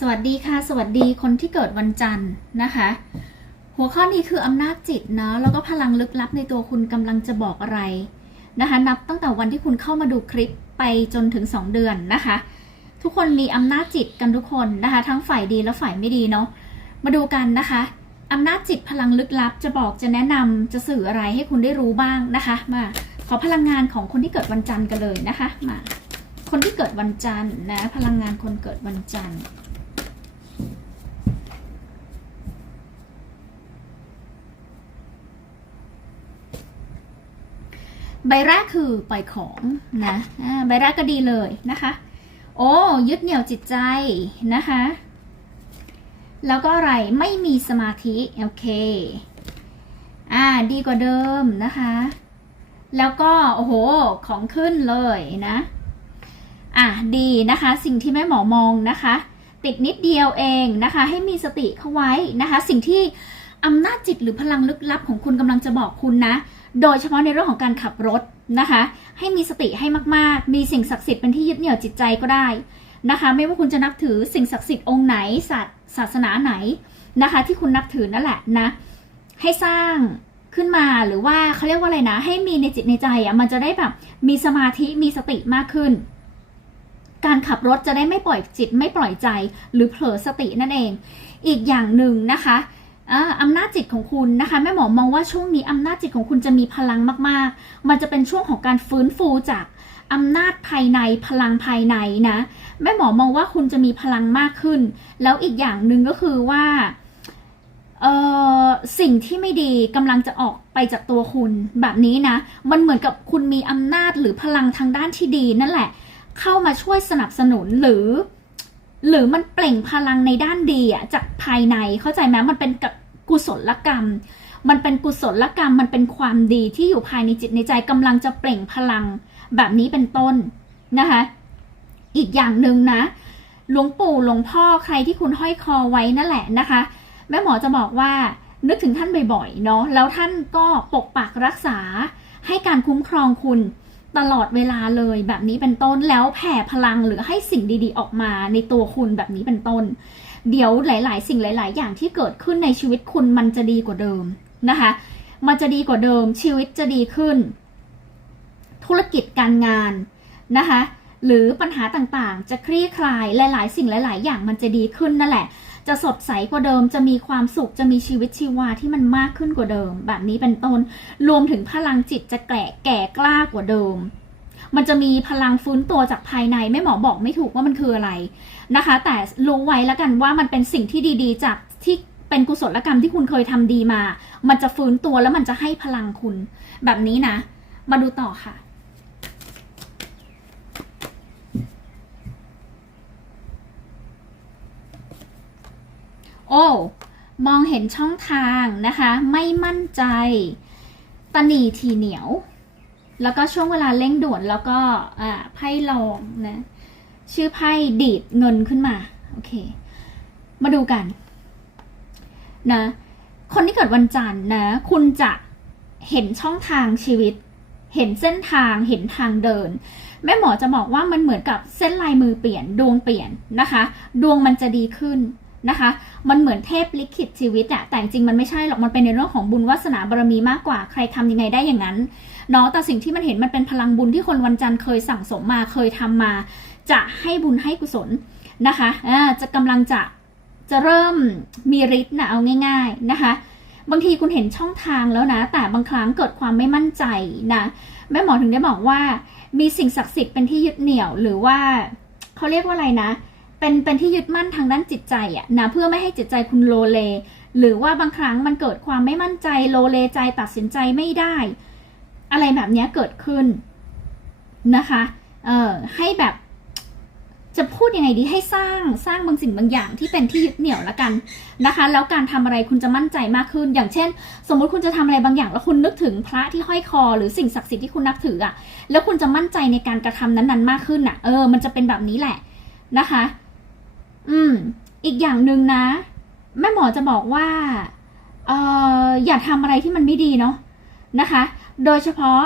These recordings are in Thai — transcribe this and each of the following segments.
สวัสดีค่ะ สวัสดีคนที่เกิดวันจันทร์นะคะ หัวข้อนี้คืออำนาจจิตเนาะแล้วก็พลังลึกลับในตัวคุณกำลังจะบอกอะไรนะคะนับตั้งแต่วันที่คุณเข้ามาดูคลิปไปจนถึง 2 เดือนนะคะ ทุกคนมีอำนาจจิตกันทุกคนนะคะ ทั้งฝ่ายดีและฝ่ายไม่ดีเนาะมาดูกันนะคะอำนาจจิตพลังลึกลับจะบอกจะแนะนำจะสื่ออะไรให้คุณได้รู้บ้างนะคะ มาขอพลังงานของคนที่เกิดวันจันทร์กันเลยนะคะมาคนที่เกิดวันจันทร์นะพลังงานคนเกิดวันจันทร์ ใบแรกคือปล่อยของนะใบแรกก็ดีเลยนะคะ โอ้ยึดเหนี่ยวจิตใจนะคะ แล้วก็อะไรไม่มีสมาธิ โอเค อ่าดีกว่าเดิมนะคะ แล้วก็ โอ้โห ของขึ้นเลยนะ อะดีนะคะ สิ่งที่แม่หมอมองนะคะ ติดนิดเดียวเองนะคะ ให้มีสติเข้าไว้นะคะ สิ่งที่อำนาจจิตหรือพลังลึกลับของคุณกำลังจะบอกคุณนะ โดยเฉพาะในเรื่องของการขับรถนะคะ ให้มีสติให้มากๆ มีสิ่งศักดิ์สิทธิ์เป็นที่ยึดเหนี่ยวจิตใจก็ได้นะคะ ไม่ว่าคุณจะนับถือสิ่งศักดิ์สิทธิ์องค์ไหนศาสศาสนาไหนนะคะ ที่คุณนับถือนั่นแหละนะให้สร้างขึ้นมาหรือว่าเขาเรียกว่าอะไรนะ ให้มีในจิตในใจอะมันจะได้แบบมีสมาธิมีสติมากขึ้น การขับรถจะได้ไม่ปล่อยจิตไม่ปล่อยใจ หรือเผลอสตินั่นเอง อีกอย่างหนึ่งนะคะ อำนาจจิตของคุณนะคะแม่หมอมองว่าช่วงนี้อำนาจจิตของคุณจะมีพลังมากๆ มันจะเป็นช่วงของการฟื้นฟูจากอำนาจภายในพลังภายในนะแม่หมอมองว่าคุณจะมีพลังมากขึ้น แล้วอีกอย่างหนึ่งก็คือว่าเออสิ่งที่ไม่ดีกำลังจะออกไปจากตัวคุณแบบนี้นะ มันเหมือนกับคุณมีอำนาจหรือพลังทางด้านที่ดีนั่นแหละ เข้ามาช่วยสนับสนุนหรือ หรือมันเปล่งพลังในด้านดีอะจากภายในเข้าใจไหมมันเป็นก,กุศลกรรม มันเป็นกุศลกรรมมันเป็นความดีที่อยู่ภายในจิตในใจกำลังจะเปล่งพลังแบบนี้เป็นต้นนะคะอีกอย่างหนึ่งนะหลวงปู่หลวงพ่อใครที่คุณห้อยคอไว้นั่นแหละนะคะ แม่หมอจะบอกว่านึกถึงท่านบ่อยๆเนาะแล้วท่านก็ปกปักรักษาให้การคุ้มครองคุณ ตลอดเวลาเลยแบบนี้เป็นต้นแล้วแผ่พลังหรือให้สิ่งดีๆ ออกมาในตัวคุณแบบนี้เป็นต้น เดี๋ยวหลาย ๆ สิ่งหลาย ๆ อย่างที่เกิดขึ้นในชีวิตคุณมันจะดีกว่าเดิมนะคะ มันจะดีกว่าเดิม ชีวิตจะดีขึ้น ธุรกิจการงานนะคะหรือปัญหาต่างๆ จะคลี่คลายหลาย ๆ สิ่งหลาย ๆ อย่างมันจะดีขึ้นนั่นแหละ จะสดใสกว่าเดิม จะมีความสุขจะมีชีวิตชีวาที่มันมากขึ้นกว่าเดิม แบบนี้เป็นต้นรวมถึงพลังจิตจะแก่แก่กล้ากว่าเดิม มันจะมีพลังฟื้นตัวจากภายในแม่หมอบอกไม่ถูกว่ามันคืออะไรนะคะ แต่รู้ไว้แล้วกันว่ามันเป็นสิ่งที่ดีๆ จากที่เป็นกุศลกรรมที่คุณเคยทำดีมา มันจะฟื้นตัวแล้วมันจะให้พลังคุณ แบบนี้นะ มาดูต่อค่ะ โอ้มองเห็นช่องทางนะคะ ไม่มั่นใจตะหนีทีเหนียว แล้วก็ช่วงเวลาเร่งด่วนแล้วก็อ่าไพ่ลองนะชื่อไพ่ดีดเงินขึ้นมาโอเค มาดูกันนะคนที่เกิดวันจันทร์นะ คุณจะเห็นช่องทางชีวิต เห็นเส้นทางเห็นทางเดิน แม่หมอจะบอกว่ามันเหมือนกับเส้นลายมือเปลี่ยนดวงเปลี่ยนนะคะ ดวงมันจะดีขึ้น นะคะ มันเหมือนเทพลิขิตชีวิตอะแต่จริงๆมันไม่ใช่หรอกมันเป็นในเรื่องของบุญวาสนาบารมีมากกว่าใครทำยังไงได้อย่างนั้นเนาะแต่สิ่งที่มันเห็นมันเป็นพลังบุญที่คนวันจันทร์เคยสั่งสมมาเคยทำมา จะให้บุญให้กุศลนะคะจะกำลังจะจะเริ่มมีฤทธิ์นะเอาง่าย ๆนะคะ บางทีคุณเห็นช่องทางแล้วนะ แต่บางครั้งเกิดความไม่มั่นใจนะแม่หมอถึงได้บอกว่า มีสิ่งศักดิ์สิทธิ์เป็นที่ยึดเหนี่ยวหรือว่าเขาเรียกว่าอะไรนะเเป็นเป็นที่ยึดมั่นทางด้านจิตใจอะนะเพื่อไม่ให้จิตใจคุณโลเล หรือว่าบางครั้งมันเกิดความไม่มั่นใจโลเลใจตัดสินใจไม่ได้ อะไรแบบนี้เกิดขึ้นนะคะเอ่อให้แบบจะพูดยังไงดีให้สร้างสร้างบางสิ่งบางอย่างที่เป็นที่ยึดเหนี่ยวละกันนะคะ แล้วการทำอะไรคุณจะมั่นใจมากขึ้น อย่างเช่น สมมุติคุณจะทำอะไรบางอย่าง แล้วคุณนึกถึงพระที่ห้อยคอ หรือสิ่งศักดิ์สิทธิ์ที่คุณนับถืออะแล้วคุณจะมั่นใจในการกระทำนั้นๆ มากขึ้นอะเออมันจะเป็นแบบนี้แหละนะคะ อืม อีกอย่างหนึ่งนะ แม่หมอจะบอกว่าเอออย่าทำอะไรที่มันไม่ดีเนาะนะคะ โดยเฉพาะ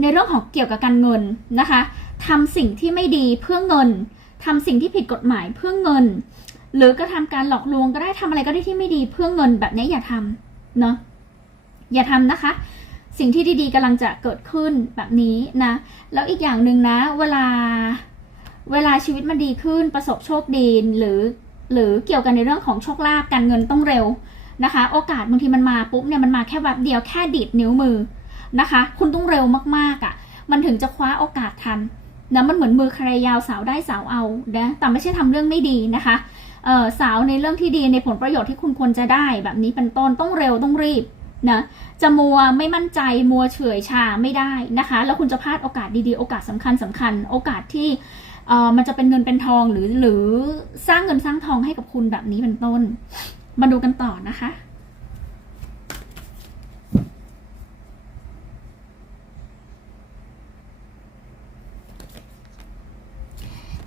ในเรื่องของเกี่ยวกับการเงินนะคะทำสิ่งที่ไม่ดีเพื่อเงินทำสิ่งที่ผิดกฎหมายเพื่อเงิน หรือกระทำการหลอกลวงก็ได้ทำอะไรก็ได้ที่ไม่ดีเพื่อเงินแบบนี้อย่าทำเนาะอย่าทำนะคะ สิ่งที่ดีๆกำลังจะเกิดขึ้นแบบนี้นะ แล้วอีกอย่างหนึ่งนะ เวลา เวลาชีวิตมันดีขึ้นประสบโชคดีหรือ หรือเกี่ยวกันในเรื่องของโชคลาภการเงินต้องเร็วนะคะ โอกาสบางทีมันมาปุ๊บเนี่ยมันมาแค่แบบเดียวแค่ดีดนิ้วมือนะคะ คุณต้องเร็วมากๆอะ่ะ มันถึงจะคว้าโอกาสทันนะมันเหมือนมือใครยาวสาวได้สาวเอานะแต่ไม่ใช่ทำเรื่องไม่ดีนะคะเออสาวในเรื่องที่ดีในผลประโยชน์ที่คุณควรจะได้แบบนี้เป็นต้นต้องเร็วต้องรีบนะจะมัวไม่มั่นใจมัวเฉื่อยชาไม่ได้นะคะ แล้วคุณจะพลาดโอกาสดีๆ โอกาสสำคัญสำคัญ โอกาสที่ เออมันจะเป็นเงินเป็นทองหรือหรือสร้างเงินสร้างทองให้กับคุณแบบนี้เป็นต้น มาดูกันต่อนะคะ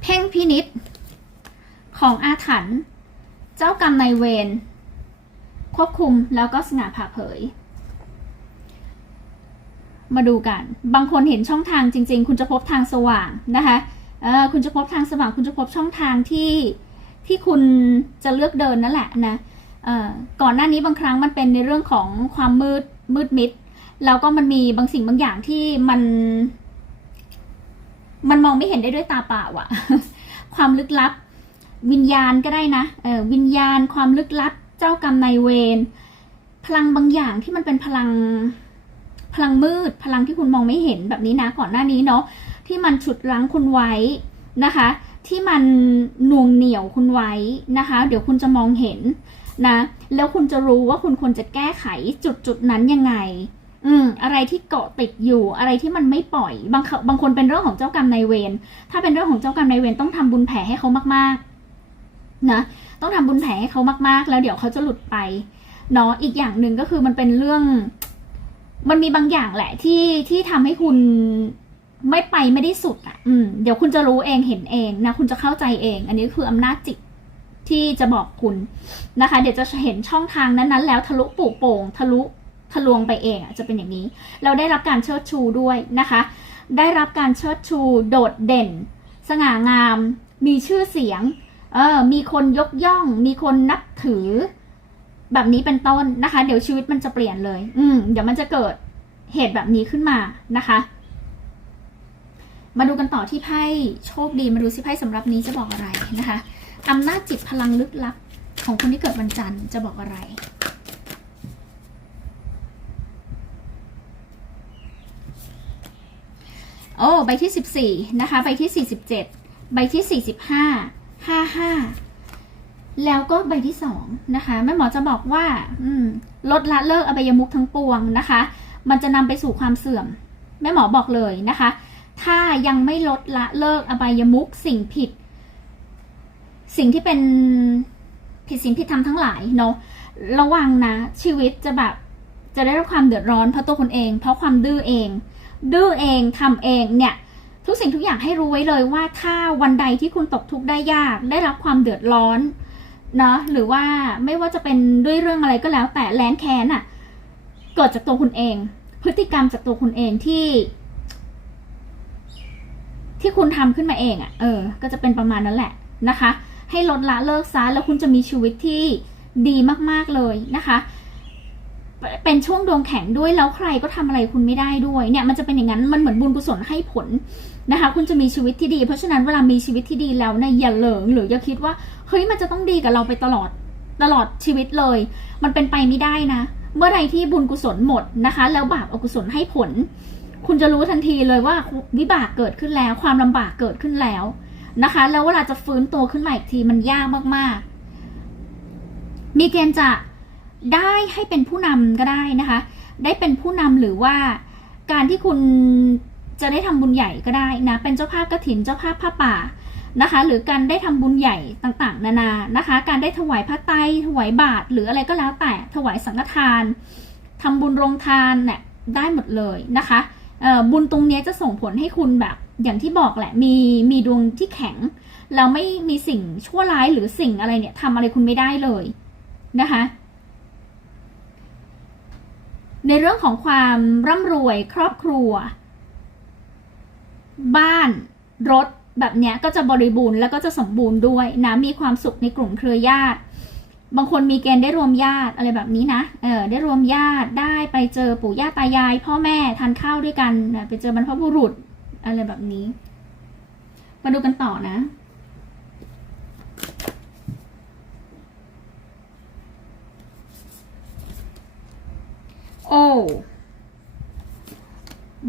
เพ่งพินิษของอาถรรพ์เจ้ากรรมนายเวรควบคุมแล้วก็สง่าผ่าเผย มาดูกัน บางคนเห็นช่องทางจริง ๆ คุณจะพบทางสว่างนะคะ เออคุณจะพบทางสว่างคุณจะพบช่องทางที่ที่คุณจะเลือกเดินนั่นแหละนะเออก่อนหน้านี้บางครั้งมันเป็นในเรื่องของความมืดมืดมิด แล้วก็มันมีบางสิ่งบางอย่างที่มัน มันมองไม่เห็นได้ด้วยตาเปล่าอะความลึกลับ วิญญาณก็ได้นะเออวิญญาณความลึกลับ เจ้ากรรมนายเวรพลังบางอย่างที่มันเป็นพลังพลังมืด พลังที่คุณมองไม่เห็นแบบนี้นะก่อนหน้านี้เนาะ ที่มันฉุดรั้งคุณไว้นะคะ ที่มันน่วงเหนี่ยวคุณไว้นะคะ เดี๋ยวคุณจะมองเห็นนะแล้วคุณจะรู้ว่าคุณควรจะแก้ไขจุดจุดนั้นยังไง อืม อะไรที่เกาะติดอยู่อะไรที่มันไม่ปล่อยบางบางคนเป็นเรื่องของเจ้ากรรมนายเวรถ้าเป็นเรื่องของเจ้ากรรมนายเวรต้องทำบุญแผ่ให้เขามากๆนะต้องทำบุญแผ่ให้เขามากๆ แล้วเดี๋ยวเขาจะหลุดไปเนาะอีกอย่างหนึ่งก็คือมันเป็นเรื่อง มันมีบางอย่างแหละที่ที่ทำให้คุณ ไม่ไปไม่ได้สุดอะ อืม เดี๋ยวคุณจะรู้เองเห็นเองนะ คุณจะเข้าใจเอง อันนี้คืออำนาจจิตที่จะบอกคุณนะคะ เดี๋ยวจะเห็นช่องทางนั้นๆ แล้วทะลุปูโป่งทะลุทะลวงไปเองอะจะเป็นอย่างนี้ เราได้รับการเชิดชูด้วยนะคะ ได้รับการเชิดชูโดดเด่น สง่างาม มีชื่อเสียง เออ มีคนยกย่อง มีคนนับถือ แบบนี้เป็นต้นนะคะ เดี๋ยวชีวิตมันจะเปลี่ยนเลย อืม เดี๋ยวมันจะเกิดเหตุแบบนี้ขึ้นมานะคะ มาดูกันต่อที่ไพ่โชคดีมาดูสิไพ่สำหรับนี้จะบอกอะไรนะคะอำนาจจิตพลังลึกลับของคนที่เกิดวันจันทร์จะบอกอะไร โอ้ใบที่ 14 นะคะ ใบที่ 47 ใบที่ 45 55 แล้วก็ใบที่ 2 นะคะ แม่หมอจะบอกว่าลดละเลิกอบายมุขทั้งปวงนะคะ มันจะนำไปสู่ความเสื่อม แม่หมอบอกเลยนะคะ ถ้ายังไม่ลดละเลิกอบายมุขสิ่งผิด สิ่งที่เป็นผิดศีลผิดธรรมทั้งหลายเนาะระวังนะ ชีวิตจะแบบจะได้รับความเดือดร้อนเพราะตัวคุณเอง เพราะความดื้อเอง ดื้อเองทำเองเนี่ยทุกสิ่งทุกอย่างให้รู้ไว้เลยว่าถ้าวันใดที่คุณตกทุกข์ได้ยาก ได้รับความเดือดร้อนเนาะหรือว่าไม่ว่าจะเป็นด้วยเรื่องอะไรก็แล้วแต่แรงแค้นอะ่ะเกิดจากตัวคุณเอง พฤติกรรมจากตัวคุณเองที่ ที่คุณทำขึ้นมาเองอะ่ะ เออ ก็จะเป็นประมาณนั้นแหละนะคะ ให้ลดละเลิกซะแล้วคุณจะมีชีวิตที่ดีมากๆเลยนะคะ เป็นช่วงดวงแข็งด้วยแล้วใครก็ทำอะไรคุณไม่ได้ด้วยเนี่ยมันจะเป็นอย่างนั้นมันเหมือนบุญกุศลให้ผลนะคะ คุณจะมีชีวิตที่ดี เพราะฉะนั้นเวลามีชีวิตที่ดีแล้วเนี่ยอย่าเหลิงหรืออย่าคิดว่าเฮ้ยมันจะต้องดีกับเราไปตลอดตลอดชีวิตเลย มันเป็นไปไม่ได้นะ เมื่อใดที่บุญกุศลหมดนะคะ แล้วบาปอกุศลให้ผล คุณจะรู้ทันทีเลยว่าวิบากเกิดขึ้นแล้ว ความลำบากเกิดขึ้นแล้วนะคะ แล้วเวลาจะฟื้นตัวขึ้นมาอีกทีมันยากมากๆ มีเกณฑ์จะได้ให้เป็นผู้นำก็ได้นะคะ ได้เป็นผู้นำหรือว่าการที่คุณจะได้ทำบุญใหญ่ก็ได้นะเป็นเจ้าภาพกระถินเจ้าภาพผ้าป่านะคะ หรือการได้ทำบุญใหญ่ต่างๆ นานานะคะ การได้ถวายพระไตรถวายบาตรหรืออะไรก็แล้วแต่ถวายสังฆทานทำบุญโรงทานเนี่ยได้หมดเลยนะคะ บุญตรงนี้จะส่งผลให้คุณแบบ อย่างที่บอกแหละ มีมีดวงที่แข็ง แล้วไม่มีสิ่งชั่วร้ายหรือสิ่งอะไรเนี่ยทำอะไรคุณไม่ได้เลยนะคะ ในเรื่องของความร่ำรวยครอบครัว บ้านรถแบบเนี้ยก็จะบริบูรณ์แล้วก็จะสมบูรณ์ด้วยนะมีความสุขในกลุ่มเครือญาติ บางคนมีเกณฑ์ได้รวมญาติอะไรแบบนี้นะ เออได้รวมญาติได้ไปเจอปู่ย่าตายาย พ่อแม่ทานข้าวด้วยกัน ไปเจอบรรพบุรุษอะไรแบบนี้ มาดูกันต่อนะ โอ้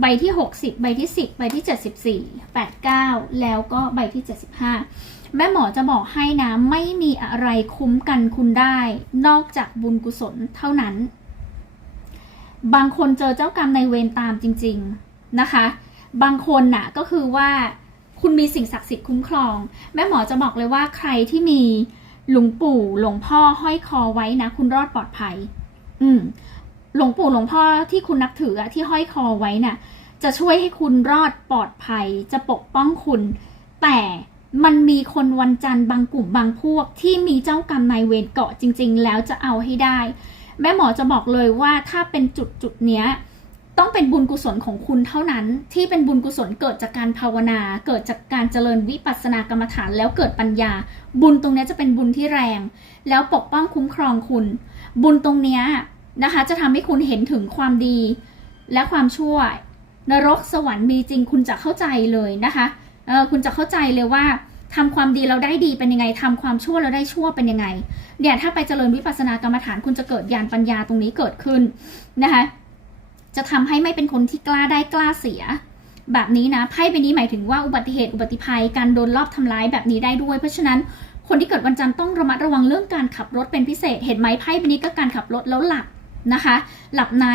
ใบที่60ใบที่10ใบที่74 89แปดเก้าแล้วก็ใบที่75 แม่หมอจะบอกให้นะ ไม่มีอะไรคุ้มกันคุณได้ นอกจากบุญกุศลเท่านั้น บางคนเจอเจ้ากรรมในเวรตามจริง ๆนะคะ บางคนน่ะก็คือว่าคุณมีสิ่งศักดิ์สิทธิ์คุ้มครอง แม่หมอจะบอกเลยว่าใครที่มีหลวงปู่หลวงพ่อห้อยคอไว้นะ คุณรอดปลอดภัย อืมหลวงปู่หลวงพ่อที่คุณนับถืออะที่ห้อยคอไว้น่ะ จะช่วยให้คุณรอดปลอดภัย จะปกป้องคุณ แต่ มันมีคนวันจันทร์บางกลุ่มบางพวกที่มีเจ้ากรรมนายเวรเกาะจริง ๆ แล้วจะเอาให้ได้ แม่หมอจะบอกเลยว่าถ้าเป็นจุดจุดเนี้ยต้องเป็นบุญกุศลของคุณเท่านั้น ที่เป็นบุญกุศลเกิดจากการภาวนา เกิดจากการเจริญวิปัสสนากรรมฐานแล้วเกิดปัญญา บุญตรงนี้จะเป็นบุญที่แรง แล้วปกป้องคุ้มครองคุณ บุญตรงนี้นะคะ จะทำให้คุณเห็นถึงความดีและความชั่ว นรกสวรรค์มีจริงคุณจะเข้าใจเลยนะคะ เออคุณจะเข้าใจเลยว่าทำความดีเราได้ดีเป็นยังไงทำความชั่วเราได้ชั่วเป็นยังไงเนี่ยถ้าไปเจริญวิปัสสนากรรมฐานคุณจะเกิดญาณปัญญาตรงนี้เกิดขึ้นนะคะจะทำให้ไม่เป็นคนที่กล้าได้กล้าเสีย แบบนี้นะไพ่ใบนี้หมายถึงว่าอุบัติเหตุอุบัติภัยการโดนลอบทำร้ายแบบนี้ได้ด้วย เพราะฉะนั้นคนที่เกิดวันจันทร์ต้องระมัดระวังเรื่องการขับรถเป็นพิเศษ เห็นไหมไพ่ใบนี้ก็การขับรถแล้วหลับนะคะ หลับใน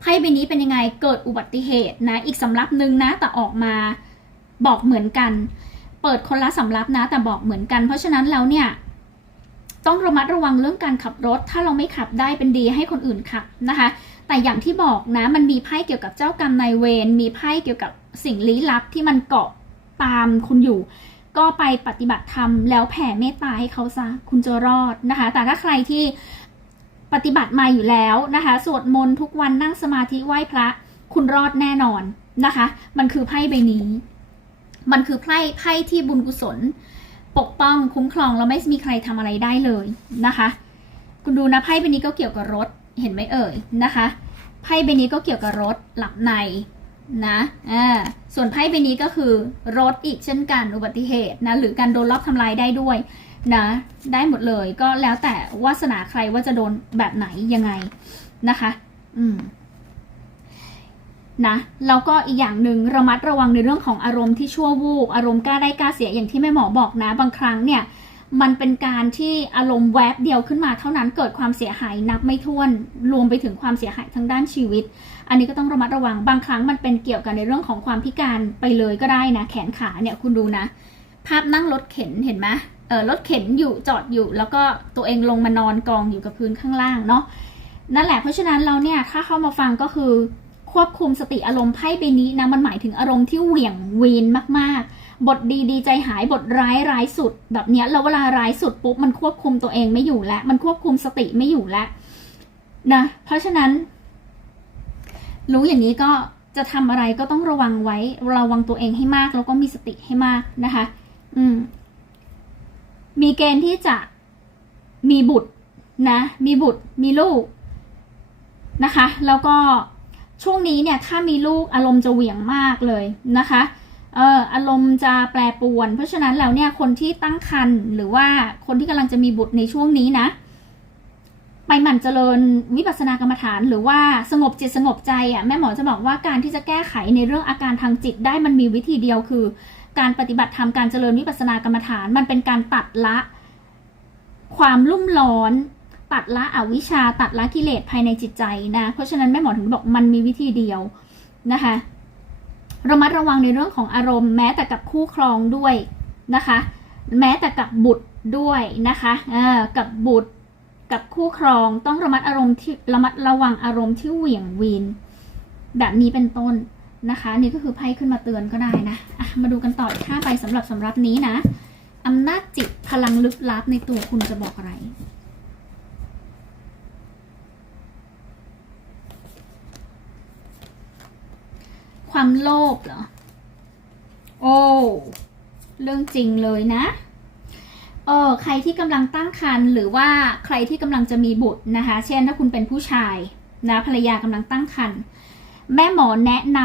ไพ่ใบนี้เป็นยังไงเกิดอุบัติเหตุนะอีกสำรับหนึ่งนะแต่ออกมา บอกเหมือนกัน เปิดคนละสำรับนะ แต่บอกเหมือนกัน เพราะฉะนั้นแล้วเนี่ย ต้องระมัดระวังเรื่องการขับรถ ถ้าเราไม่ขับได้เป็นดีให้คนอื่นขับนะคะ แต่อย่างที่บอกนะ มันมีไพ่เกี่ยวกับเจ้ากรรมนายเวร มีไพ่เกี่ยวกับสิ่งลี้ลับที่มันเกาะตามคุณอยู่ ก็ไปปฏิบัติธรรมแล้วแผ่เมตตาให้เขาซะ คุณจะรอดนะคะ แต่ถ้าใครที่ปฏิบัติมาอยู่แล้วนะคะ สวดมนต์ทุกวันนั่งสมาธิไหว้พระ คุณรอดแน่นอนนะคะ มันคือไพ่ใบนี้ มันคือไพ่ไพ่ที่บุญกุศล ปกป้องคุ้มครองแล้วไม่มีใครทำอะไรได้เลยนะคะ คุณดูนะไพ่ใบนี้ก็เกี่ยวกับรถเห็นไหมเอ่ยนะคะไพ่ใบนี้ก็เกี่ยวกับรถหลับในนะอ่าส่วนไพ่ใบนี้ก็คือรถอีกเช่นกันอุบัติเหตุนะหรือการโดนลอบทำลายได้ด้วยนะได้หมดเลยก็แล้วแต่วาสนาใครว่าจะโดนแบบไหนยังไงนะคะ อืม นะแล้วก็อีกอย่างหนึ่งระมัดระวังในเรื่องของอารมณ์ที่ชั่ววูบอารมณ์กล้าได้กล้าเสียอย่างที่แม่หมอบอกนะ บางครั้งเนี่ยมันเป็นการที่อารมณ์แวบเดียวขึ้นมาเท่านั้นเกิดความเสียหายนับไม่ถ้วน รวมไปถึงความเสียหายทางด้านชีวิต อันนี้ก็ต้องระมัดระวังบางครั้งมันเป็นเกี่ยวกับในเรื่องของความพิการไปเลยก็ได้นะ แขนขาเนี่ยคุณดูนะ ภาพนั่งรถเข็นเห็นไหมเออรถเข็นอยู่จอดอยู่ แล้วก็ตัวเองลงมานอนกองอยู่กับพื้นข้างล่างเนาะนั่นแหละเพราะฉะนั้นเราเนี่ยถ้าเข้ามาฟังก็คือ ควบคุมสติอารมณ์ไพ่ใบนี้นะมันหมายถึงอารมณ์ที่เหวี่ยงวีนมากๆ บทดีดีใจหายบทร้ายร้ายสุด แบบเนี้ยแล้วเวลาร้ายสุดปุ๊บมันควบคุมตัวเองไม่อยู่แล้วมันควบคุมสติไม่อยู่แล้วนะเพราะฉะนั้น รู้อย่างนี้ก็จะทำอะไรก็ต้องระวังไว้ระวังตัวเองให้มาก แล้วก็มีสติให้มากนะคะ อืม มีเกณฑ์ที่จะมีบุตรนะ มีบุตร มีลูกนะคะ แล้วก็ ช่วงนี้เนี่ยถ้ามีลูกอารมณ์จะเหวี่ยงมากเลยนะคะเอออารมณ์จะแปรปรวน เพราะฉะนั้นแล้วเนี่ยคนที่ตั้งครรภ์หรือว่าคนที่กำลังจะมีบุตรในช่วงนี้นะ ไปหมั่นเจริญวิปัสสนากรรมฐาน หรือว่าสงบจิตสงบใจอะแม่หมอจะบอกว่าการที่จะแก้ไขในเรื่องอาการทางจิตได้มันมีวิธีเดียวคือ การปฏิบัติธรรมการเจริญวิปัสสนากรรมฐาน มันเป็นการตัดละ ความลุ่มร้อน ตัดละอวิชชาตัดละกิเลสภายในจิตใจนะเพราะฉะนั้นแม่หมอถึงบอกมันมีวิธีเดียวนะคะระมัดระวังในเรื่องของอารมณ์แม้แต่กับคู่ครองด้วยนะคะ แม้แต่กับบุตรด้วยนะคะเออกับบุตรกับคู่ครองต้องระมัดอารมณ์ที่ระมัดระวังอารมณ์ที่เหวี่ยงวีนแบบนี้เป็นต้นนะคะนี่ก็คือไพ่ขึ้นมาเตือนก็ได้นะะมาดูกันต่ออีกห้าใบสำหรับสำรับนี้นะอำนาจจิตพลังลึกลับในตัวคุณจะบอกอะไร ความโลภเหรอ โอ้เรื่องจริงเลยนะเออใครที่กำลังตั้งครรภ์หรือว่าใครที่กำลังจะมีบุตรนะคะ เช่นถ้าคุณเป็นผู้ชายนะภรรยากำลังตั้งครรภ์แม่หมอแนะน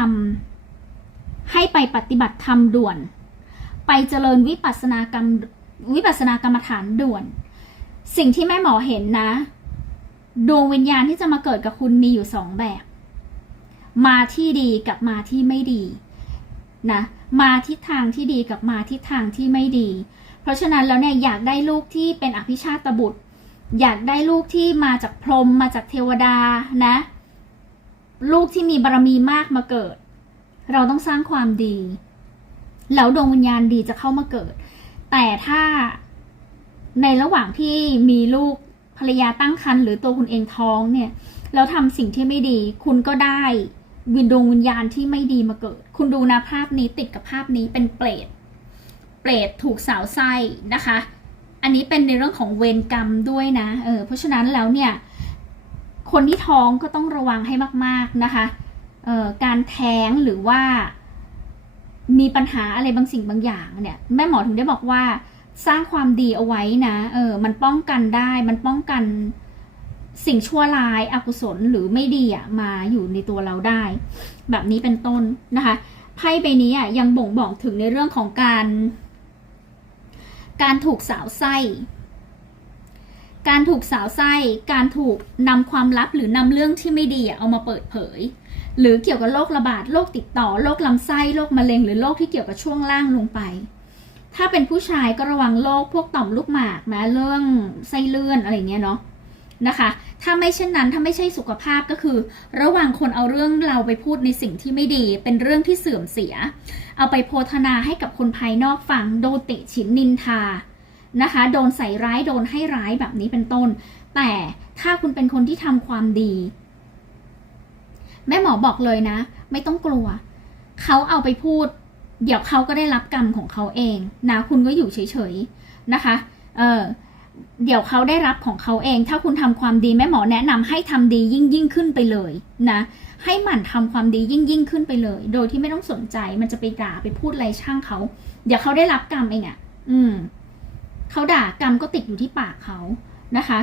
ำให้ไปปฏิบัติธรรมด่วน ไปเจริญวิปัสสนากรรมวิปัสสนากรรมฐานด่วน สิ่งที่แม่หมอเห็นนะ ดวงวิญญาณที่จะมาเกิดกับคุณมีอยู่สองแบบ มาที่ดีกับมาที่ไม่ดีนะมาทิศทางที่ดีกับมาทิศทางที่ไม่ดี เพราะฉะนั้นแล้วเนี่ยอยากได้ลูกที่เป็นอภิชาตบุตร อยากได้ลูกที่มาจากพรหมมาจากเทวดานะ ลูกที่มีบารมีมากมาเกิด เราต้องสร้างความดีแล้วดวงวิญญาณดีจะเข้ามาเกิด แต่ถ้าในระหว่างที่มีลูกภรรยาตั้งครรภ์หรือตัวคุณเองท้องเนี่ยแล้วทำสิ่งที่ไม่ดีคุณก็ได้ วินดวงวิญญาณที่ไม่ดีมาเกิด คุณดูนะภาพนี้ติดกับภาพนี้เป็นเปรต เปรตถูกสาวไส้นะคะ อันนี้เป็นในเรื่องของเวรกรรมด้วยนะ เออ เพราะฉะนั้นแล้วเนี่ย คนที่ท้องก็ต้องระวังให้มาก ๆนะคะ เอ่อ การแท้งหรือว่า มีปัญหาอะไรบางสิ่งบางอย่างเนี่ย แม่หมอถึงได้บอกว่าสร้างความดีเอาไว้นะ เออ มันป้องกันได้ มันป้องกัน สิ่งชั่วร้ายอกุศลหรือไม่ดีอะมาอยู่ในตัวเราได้ แบบนี้เป็นต้นนะคะไพ่ใบนี้อะยังบ่งบอกถึงในเรื่องของการ การถูกสาวไส้ การถูกสาวไส้ การถูกนำความลับหรือนำเรื่องที่ไม่ดีเอามาเปิดเผย หรือเกี่ยวกับโรคระบาดโรคติดต่อโรคลำไส้โรคมะเร็งหรือโรคที่เกี่ยวกับช่วงล่างลงไป ถ้าเป็นผู้ชายก็ระวังโรคพวกต่อมลูกหมากนะเรื่องไส้เลื่อนอะไรเงี้ยเนาะ นะคะ ถ้าไม่เช่นนั้นถ้าไม่ใช่สุขภาพก็คือ ระหว่างคนเอาเรื่องเราไปพูดในสิ่งที่ไม่ดี เป็นเรื่องที่เสื่อมเสีย เอาไปโพธนาให้กับคนภายนอกฟังโดนติฉินนินทานะคะ โดนใส่ร้ายโดนให้ร้ายแบบนี้เป็นต้น แต่ถ้าคุณเป็นคนที่ทำความดี แม่หมอบอกเลยนะ ไม่ต้องกลัว เขาเอาไปพูด เดี๋ยวเขาก็ได้รับกรรมของเขาเองนะคุณก็อยู่เฉยๆนะคะ เออ เดี๋ยวเขาได้รับของเขาเอง ถ้าคุณทำความดีแม่หมอแนะนำให้ทำดียิ่งยิ่งขึ้นไปเลยนะ ให้หมั่นทำความดียิ่งยิ่งขึ้นไปเลย โดยที่ไม่ต้องสนใจมันจะไปด่าไปพูดอะไรช่างเขา เดี๋ยวเขาได้รับกรรมเองอะ่ะ อืมเขาด่ากรรมก็ติดอยู่ที่ปากเขานะคะ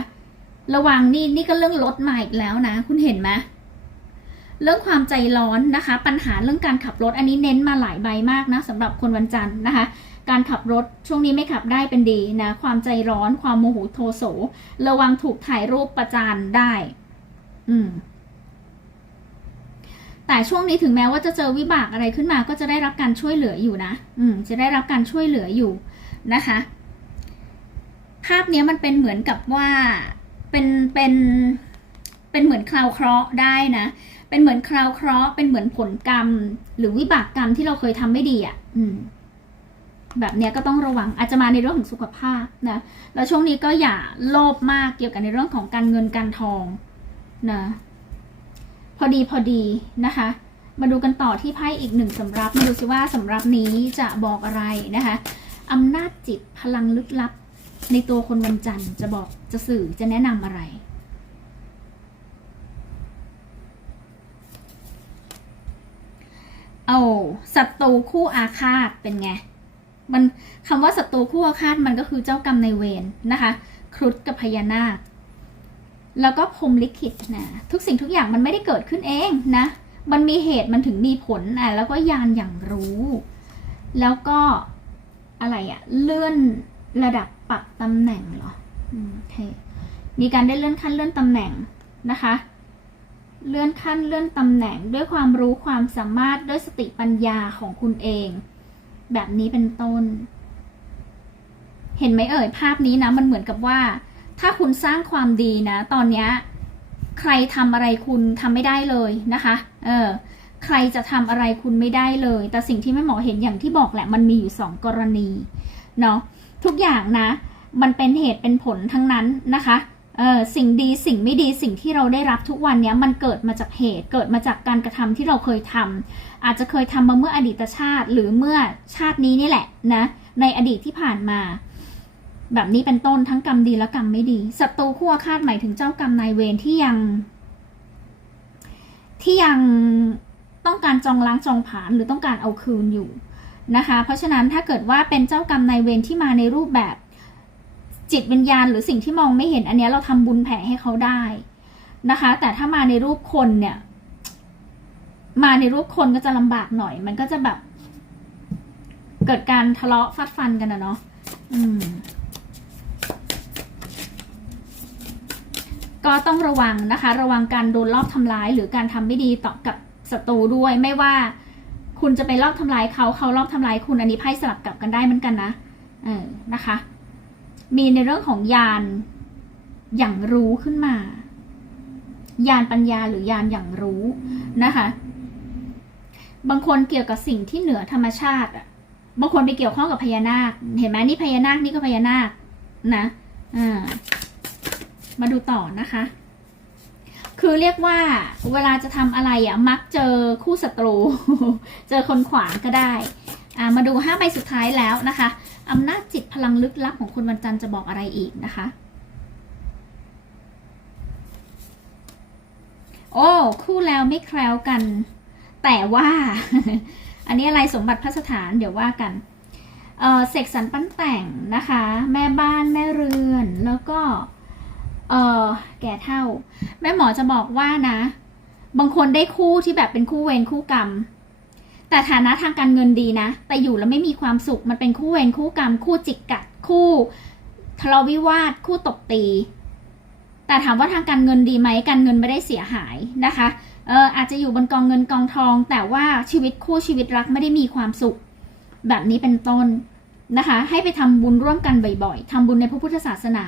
ระวังนี่นี่ก็เรื่องรถมาอีกแล้วนะ คุณเห็นไหมเรื่องความใจร้อนนะคะ ปัญหาเรื่องการขับรถอันนี้เน้นมาหลายใบมากนะสำหรับคนวันจันทร์นะคะ การขับรถช่วงนี้ไม่ขับได้เป็นดีนะ ความใจร้อนความโมโหโทโส ระวังถูกถ่ายรูปประจานได้ อืม แต่ช่วงนี้ถึงแม้ว่าจะเจอวิบากอะไรขึ้นมา ก็จะได้รับการช่วยเหลืออยู่นะ อืม จะได้รับการช่วยเหลืออยู่นะคะ ภาพนี้มันเป็นเหมือนกับว่าเป็นเป็นเป็นเหมือนคราวเคราะห์ได้นะ เป็นเหมือนคราวเคราะห์ เป็นเหมือนผลกรรม หรือวิบากกรรมที่เราเคยทำไม่ดีอะ อืม แบบเนี้ยก็ต้องระวังอาจจะมาในเรื่องของสุขภาพนะแล้วช่วงนี้ก็อย่าโลภมากเกี่ยวกับในเรื่องของการเงินการทองนะพอดีพอดีนะคะ มาดูกันต่อที่ไพ่อีกหนึ่งสำรับมาดูสิว่าสำรับนี้จะบอกอะไรนะคะอำนาจจิตพลังลึกลับ ในตัวคนวันจันทร์จะบอกจะสื่อจะแนะนำอะไรเอาศัตรูคู่อาฆาตเป็นไง มันคำว่าศัตรูคู่อาฆาตมันก็คือเจ้ากรรมในายเวรนะคะ ครุฑกับพญานาค แล้วก็พรมลิขิตนะทุกสิ่งทุกอย่างมันไม่ได้เกิดขึ้นเองนะ มันมีเหตุมันถึงมีผลอะแล้วก็ยานอย่างรู้ แล้วก็อะไรอะเลื่อนระดับปรับตำแหน่งเหรอโอเคมีการได้เลื่อนขั้นเลื่อนตำแหน่งนะคะ เลื่อนขั้นเลื่อนตำแหน่งด้วยความรู้ความสามารถด้วยสติปัญญาของคุณเอง แบบนี้เป็นต้น เห็นไหมเอ่ยภาพนี้นะ มันเหมือนกับว่า ถ้าคุณสร้างความดีนะ ตอนเนี้ยใครทำอะไรคุณทำไม่ได้เลยนะคะ เออ ใครจะทำอะไรคุณไม่ได้เลย แต่สิ่งที่แม่หมอเห็นอย่างที่บอกแหละมันมีอยู่สองกรณีเนาะทุกอย่างนะ มันเป็นเหตุเป็นผลทั้งนั้นนะคะ เออสิ่งดีสิ่งไม่ดีสิ่งที่เราได้รับทุกวันเนี้ยมันเกิดมาจากเหตุเกิดมาจากการกระทำที่เราเคยทำอาจจะเคยทำมาเมื่ออดีตชาติ หรือเมื่อชาตินี้นี่แหละนะในอดีตที่ผ่านมา แบบนี้เป็นต้นทั้งกรรมดีและกรรมไม่ดีศัตรูคู่อาฆาตหมายถึงเจ้ากรรมนายเวรที่ยัง ที่ยังต้องการจองล้างจองผลาญหรือต้องการเอาคืนอยู่นะคะ เพราะฉะนั้นถ้าเกิดว่าเป็นเจ้ากรรมนายเวรที่มาในรูปแบบ จิตวิญญาณหรือสิ่งที่มองไม่เห็นอันนี้เราทำบุญแผ่ให้เขาได้นะคะ แต่ถ้ามาในรูปคนเนี่ย มาในรูปคนก็จะลำบากหน่อย มันก็จะแบบ เกิดการทะเลาะฟัดฟันกันนะเนาะอืม ก็ต้องระวังนะคะ ระวังการโดนลอบทำร้าย หรือการทำไม่ดีต่อกับศัตรูด้วยไม่ว่าคุณจะไปลอบทำร้ายเขาเขาลอบทำร้ายคุณอันนี้ไพ่สลับกลับกันได้เหมือนกันนะเออนะคะ มีในเรื่องของยานอย่างรู้ขึ้นมา ยานปัญญาหรือยานอย่างรู้นะคะ บางคนเกี่ยวกับสิ่งที่เหนือธรรมชาติอะบางคนไปเกี่ยวข้องกับพญานาค เห็นไหมนี่พญานาคนี่ก็พญานาคนะอ่ามาดูต่อนะคะ คือเรียกว่าเวลาจะทำอะไรอะมักเจอคู่ศัตรู เจอคนขวางก็ได้ อ่ามาดูห้าใบสุดท้ายแล้วนะคะ อำนาจจิตพลังลึกลับของคุณวันจันทร์จะบอกอะไรอีกนะคะ โอ้คู่แล้วไม่แคล้วกัน แต่ว่า อันนี้อะไรสมบัติพระสถานเดี๋ยวว่ากันเออเสกสรรปั้นแต่งนะคะ แม่บ้านแม่เรือนแล้วก็เออแก่เท่า แม่หมอจะบอกว่านะ บางคนได้คู่ที่แบบเป็นคู่เวรคู่กรรม แต่ฐานะทางการเงินดีนะ แต่อยู่แล้วไม่มีความสุขมันเป็นคู่เวรคู่กรรม คู่จิกกัด คู่ทะเลาะวิวาท คู่ตบตี แต่ถามว่าทางการเงินดีไหมการเงินไม่ได้เสียหายนะคะเอออาจจะอยู่บนกองเงินกองทอง แต่ว่าชีวิตคู่ชีวิตรักไม่ได้มีความสุข แบบนี้เป็นต้นนะคะ ให้ไปทำบุญร่วมกันบ่อยๆทำบุญในพระพุทธศาสนา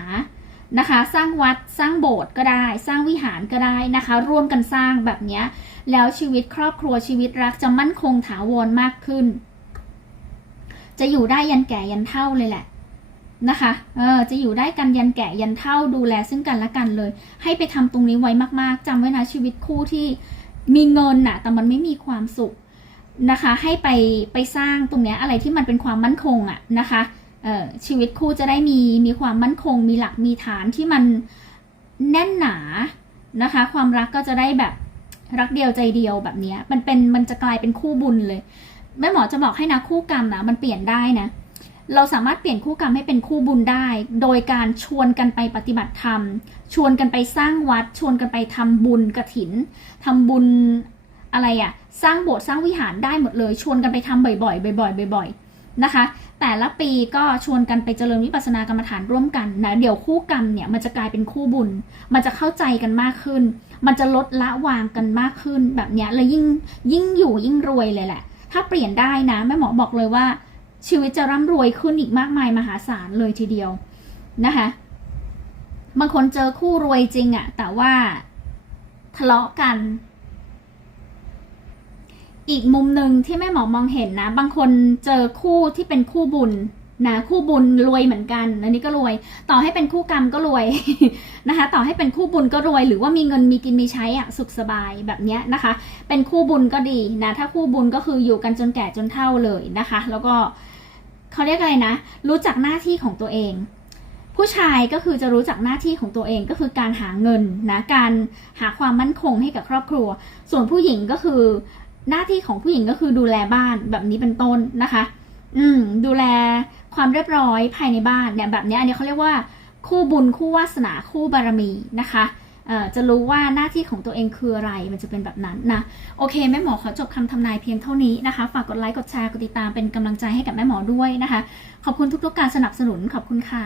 นะคะ สร้างวัดสร้างโบสถ์ก็ได้ สร้างวิหารก็ได้นะคะ ร่วมกันสร้างแบบเนี้ย แล้วชีวิตครอบครัวชีวิตรักจะมั่นคงถาวรมากขึ้น จะอยู่ได้ยันแก่ยันเฒ่าเลยแหละนะคะ เออ จะอยู่ได้กันยันแก่ยันเฒ่าดูแลซึ่งกันและกันเลย ให้ไปทำตรงนี้ไว้มากๆจำไว้นะชีวิตคู่ที่มีเงินน่ะ แต่มันไม่มีความสุขนะคะ ให้ไปไปสร้างตรงเนี้ยอะไรที่มันเป็นความมั่นคงอะนะคะ เออชีวิตคู่จะได้มีมีความมั่นคง มีหลักมีฐานที่มันแน่นหนานะคะ ความรักก็จะได้แบบ รักเดียวใจเดียวแบบนี้มันเป็นมันจะกลายเป็นคู่บุญเลยแม่หมอจะบอกให้นะคู่กรรมนะมันเปลี่ยนได้นะเราสามารถเปลี่ยนคู่กรรมให้เป็นคู่บุญได้ โดยการชวนกันไปปฏิบัติธรรม ชวนกันไปสร้างวัด ชวนกันไปทำบุญกระถินทำบุญอะไรอะสร้างโบสถ์สร้างวิหารได้หมดเลย ชวนกันไปทำบ่อยๆบ่อยๆบ่อยๆ นะคะ แต่ละปีก็ชวนกันไปเจริญวิปัสสนากรรมฐานร่วมกันนะเดี๋ยวคู่กรรมเนี่ยมันจะกลายเป็นคู่บุญ มันจะเข้าใจกันมากขึ้น มันจะลดละวางกันมากขึ้นแบบเนี้ยแล้วยิ่งยิ่งอยู่ยิ่งรวยเลยแหละ ถ้าเปลี่ยนได้นะแม่หมอบอกเลยว่า ชีวิตจะร่ำรวยขึ้นอีกมากมายมหาศาลเลยทีเดียวนะคะบางคนเจอคู่รวยจริงอะแต่ว่าทะเลาะกัน อีกมุมหนึ่งที่แม่หมอมองเห็นนะ บางคนเจอคู่ที่เป็นคู่บุญนะคู่บุญรวยเหมือนกันอันนี้ก็รวย ต่อให้เป็นคู่กรรมก็รวยนะคะ ต่อให้เป็นคู่บุญก็รวย หรือว่ามีเงินมีกินมีใช้อะสุขสบายแบบเนี้ยนะคะ เป็นคู่บุญก็ดีนะ ถ้าคู่บุญก็คืออยู่กันจนแก่จนเฒ่าเลยนะคะ แล้วก็เขาเรียกอะไรนะ รู้จักหน้าที่ของตัวเอง ผู้ชายก็คือจะรู้จักหน้าที่ของตัวเองก็คือการหาเงินนะการหาความมั่นคงให้กับครอบครัว ส่วนผู้หญิงก็คือ หน้าที่ของผู้หญิงก็คือดูแลบ้านแบบนี้เป็นต้นนะคะ อืม ดูแลความเรียบร้อยภายในบ้านเนี่ยแบบนี้อันนี้เขาเรียกว่า คู่บุญคู่วาสนาคู่บารมีนะคะเอ่อจะรู้ว่าหน้าที่ของตัวเองคืออะไร มันจะเป็นแบบนั้นนะ โอเค แม่หมอขอจบคำทำนายเพียงเท่านี้นะคะ ฝากกดไลค์ กดแชร์ กดติดตามเป็นกำลังใจให้กับแม่หมอด้วยนะคะ ขอบคุณทุกๆการสนับสนุน ขอบคุณค่ะ